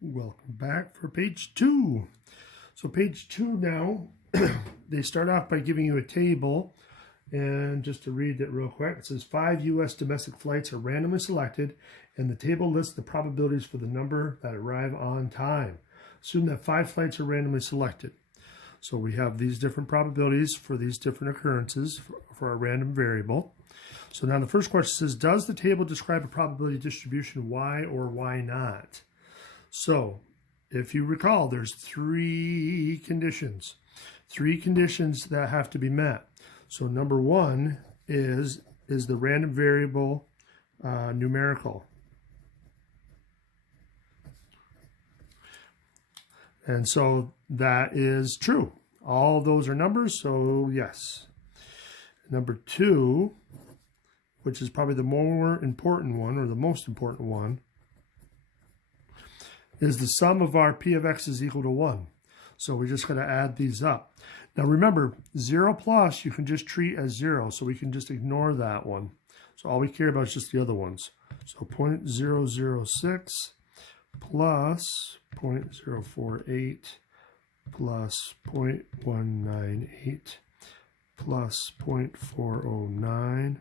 Welcome back for page 2. So page 2 now, they start off by giving you a table. And just to read it real quick, it says 5 U.S. domestic flights are randomly selected, and the table lists the probabilities for the number that arrive on time. Assume that 5 flights are randomly selected. So we have these different probabilities for these different occurrences for our random variable. So now the first question says, does the table describe a probability distribution? Why or why not? So if you recall, there's 3 conditions. 3 conditions that have to be met. So number 1 is the random variable numerical. And so that is true. All of those are numbers, so yes. Number 2, which is probably the more important one, or the most important one, is the sum of our p of x is equal to 1. So we're just going to add these up. Now remember, 0 plus you can just treat as 0, so we can just ignore that one. So all we care about is just the other ones. So 0.006 plus 0.048 plus 0.198 plus 0.409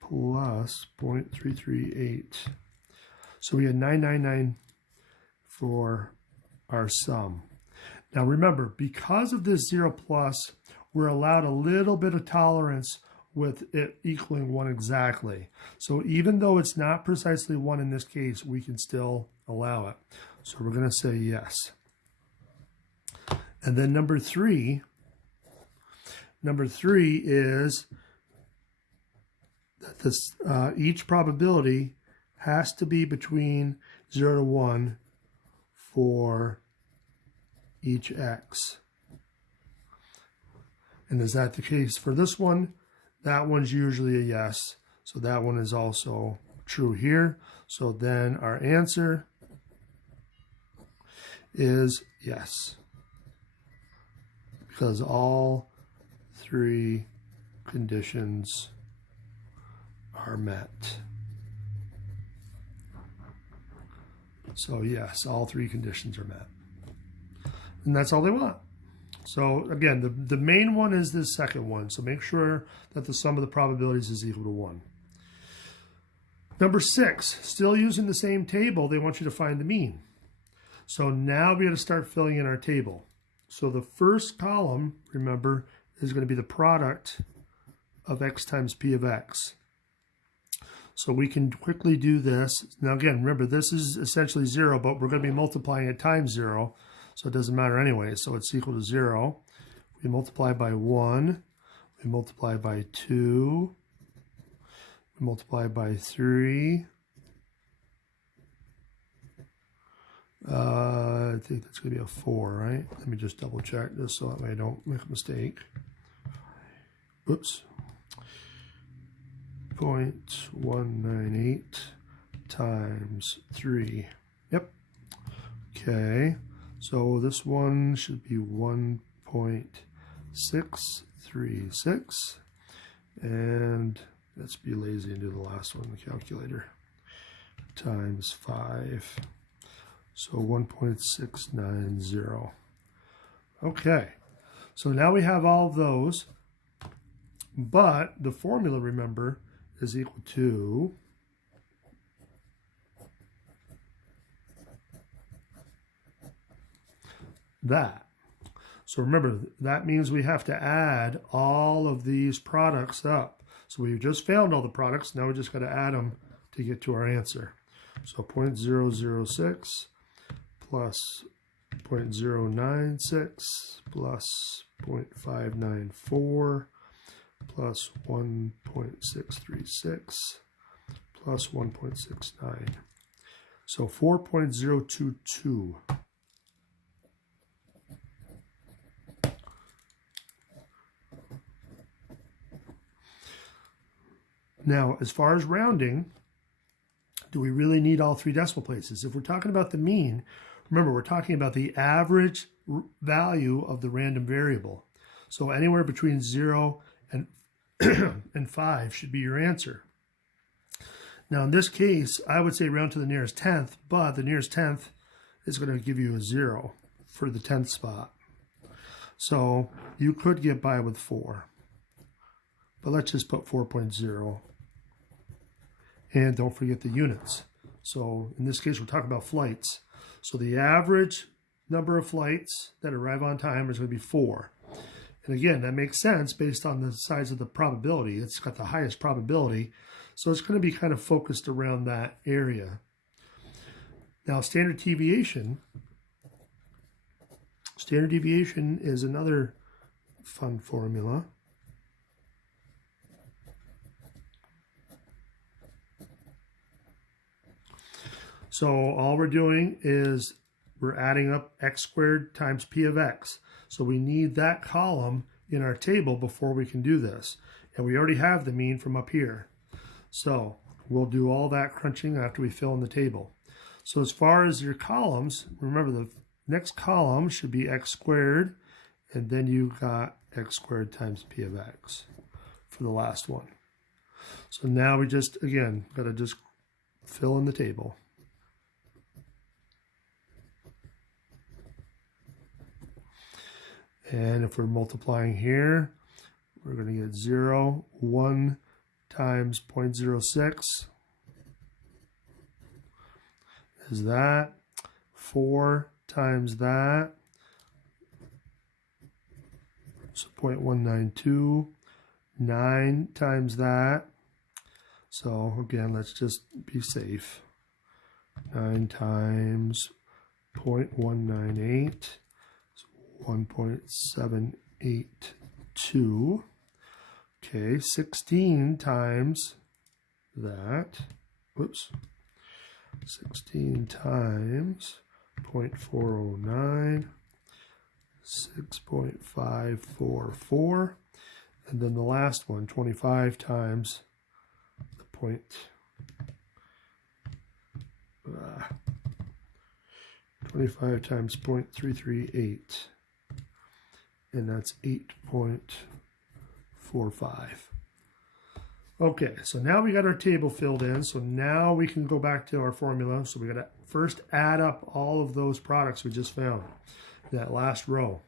plus 0.338. So we had 999 for our sum. Now remember, because of this 0 plus, we're allowed a little bit of tolerance with it equaling 1 exactly. So even though it's not precisely 1 in this case, we can still allow it. So we're going to say yes. And then number 3 is that this each probability has to be between 0 to 1 for each x. And is that the case for this one? That one's usually a yes. So that one is also true here. So then our answer is yes, because all 3 conditions are met. So yes, all 3 conditions are met. And that's all they want. So again, the main one is this second one. So make sure that the sum of the probabilities is equal to 1. Number 6, still using the same table, they want you to find the mean. So now we got to start filling in our table. So the first column, remember, is going to be the product of x times p of x. So we can quickly do this. Now again, remember, this is essentially 0, but we're going to be multiplying it times 0. So it doesn't matter anyway. So it's equal to 0. We multiply by 1. We multiply by 2. We multiply by 3. I think that's going to be a 4, right? Let me just double check this so that way I don't make a mistake. Oops. 0.198 times 3. Yep. Okay. So this one should be 1.636. And let's be lazy and do the last one in the calculator. Times 5. So 1.690. Okay. So now we have all of those. But the formula, remember, is equal to that. So remember, that means we have to add all of these products up. So we've just found all the products. Now we just got to add them to get to our answer. So 0.006 plus 0.096 plus 0.594 plus 1.636 plus 1.69. So 4.022. Now, as far as rounding, do we really need all 3 decimal places? If we're talking about the mean, remember, we're talking about the average value of the random variable. So anywhere between 0 and 5 should be your answer. Now, in this case, I would say round to the nearest tenth, but the nearest tenth it's going to give you a 0 for the 10th spot. So you could get by with 4. But let's just put 4.0. And don't forget the units. So in this case, we're talking about flights. So the average number of flights that arrive on time is going to be 4. And again, that makes sense based on the size of the probability. It's got the highest probability. So it's going to be kind of focused around that area. Now, standard deviation is another fun formula. So all we're doing is we're adding up x squared times p of x. So we need that column in our table before we can do this. And we already have the mean from up here. So we'll do all that crunching after we fill in the table. So as far as your columns, remember the next column should be x squared, and then you got x squared times p of x for the last one. So now we just, again, got to just fill in the table. And if we're multiplying here, we're going to get 0, 1 times 0.06 is that. 4 times that, so 0.192. 9 times that. So again, let's just be safe. 9 times 0.198 is 1.782. Okay, 16 times that. Whoops. 16 times 0.409, 6.544, and then the last one, 25 times the 25 times 0.338, and that's 8.45. Okay, so now we got our table filled in, so now we can go back to our formula. So we got to first add up all of those products we just found, that last row.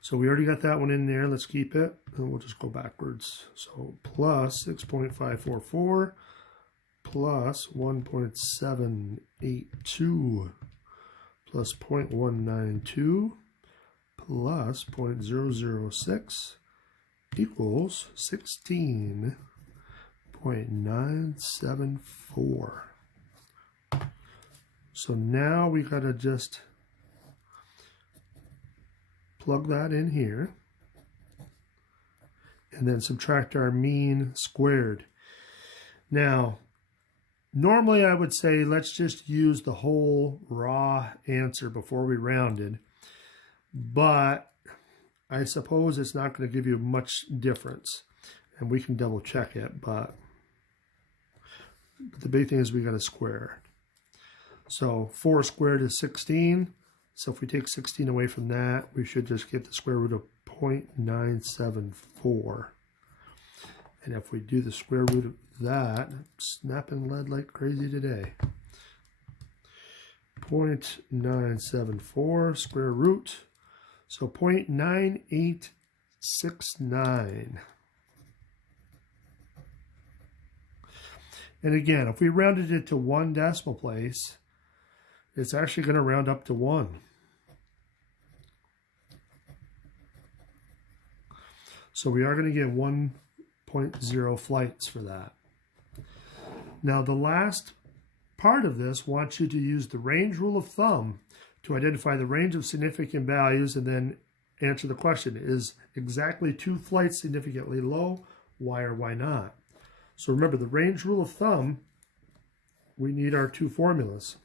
So we already got that one in there. Let's keep it, and we'll just go backwards. So plus 6.544 plus 1.782 plus 0.192 plus 0.006 equals 16.974. So now we got to just plug that in here and then subtract our mean squared. Now, normally I would say let's just use the whole raw answer before we rounded, but I suppose it's not going to give you much difference, and we can double check it, but the big thing is we got to square. So 4 squared is 16. So if we take 16 away from that, we should just get the square root of 0.974. And if we do the square root of that, I'm snapping lead like crazy today. 0.974 square root. So 0.9869. And again, if we rounded it to 1 decimal place, it's actually going to round up to 1. So we are going to get 1.0 flights for that. Now the last part of this wants you to use the range rule of thumb to identify the range of significant values and then answer the question, is exactly 2 flights significantly low? Why or why not? So remember, the range rule of thumb, we need our 2 formulas.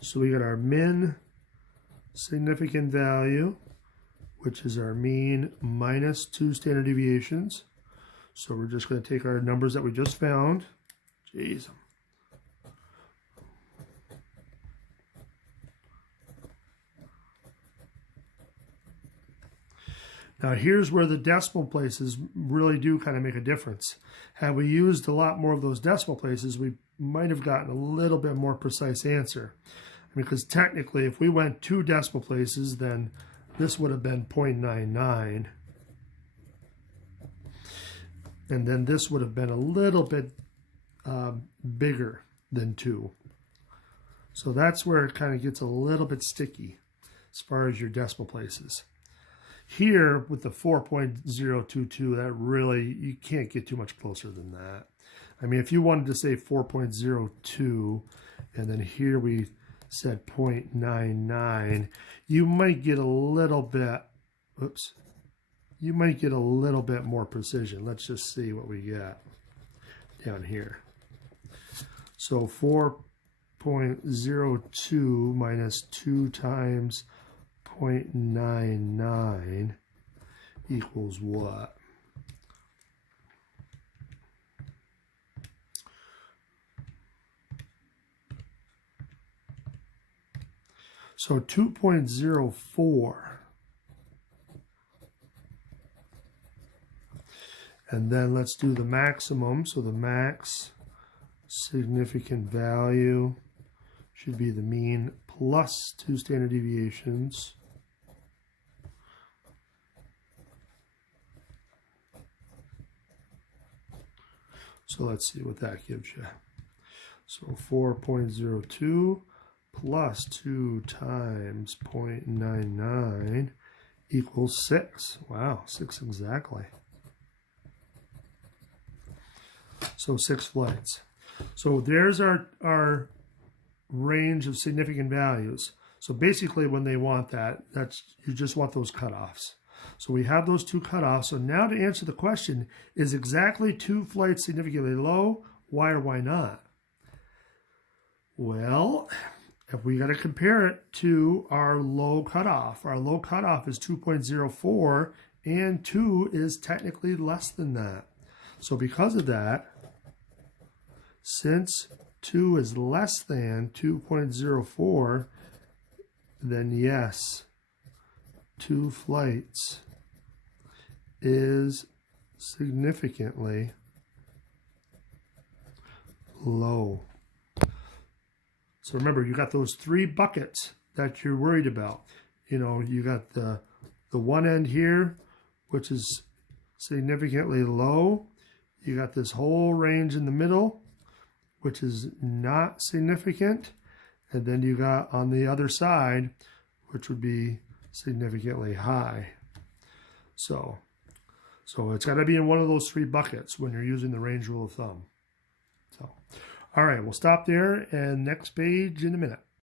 So we got our min significant value, which is our mean minus 2 standard deviations. So we're just going to take our numbers that we just found. Jeez. Now here's where the decimal places really do kind of make a difference. Had we used a lot more of those decimal places, we might have gotten a little bit more precise answer. Because technically, if we went 2 decimal places, then this would have been 0.99. And then this would have been a little bit bigger than 2. So that's where it kind of gets a little bit sticky as far as your decimal places. Here with the 4.022, that really, you can't get too much closer than that. I mean, if you wanted to say 4.02, and then here we said 0.99, you might get a little bit, oops, you might get a little bit more precision. Let's just see what we get down here. So 4.02 minus 2 times 0.99 equals what? So 2.04. And then let's do the maximum. So the max significant value should be the mean plus 2 standard deviations. So let's see what that gives you. So 4.02 plus 2 times 0.99 equals 6. Wow, 6 exactly. So 6 flights. So there's our range of significant values. So basically when they want that, you just want those cutoffs. So we have those 2 cutoffs. So now to answer the question, is exactly 2 flights significantly low? Why or why not? Well, if we got to compare it to our low cutoff is 2.04, and 2 is technically less than that. So because of that, since 2 is less than 2.04, then yes, 2 flights is significantly low. So remember, you got those 3 buckets that you're worried about. You know, you got the one end here, which is significantly low. You got this whole range in the middle, which is not significant. And then you got on the other side, which would be significantly high. So it's got to be in one of those 3 buckets when you're using the range rule of thumb. So, all right, we'll stop there, and next page in a minute.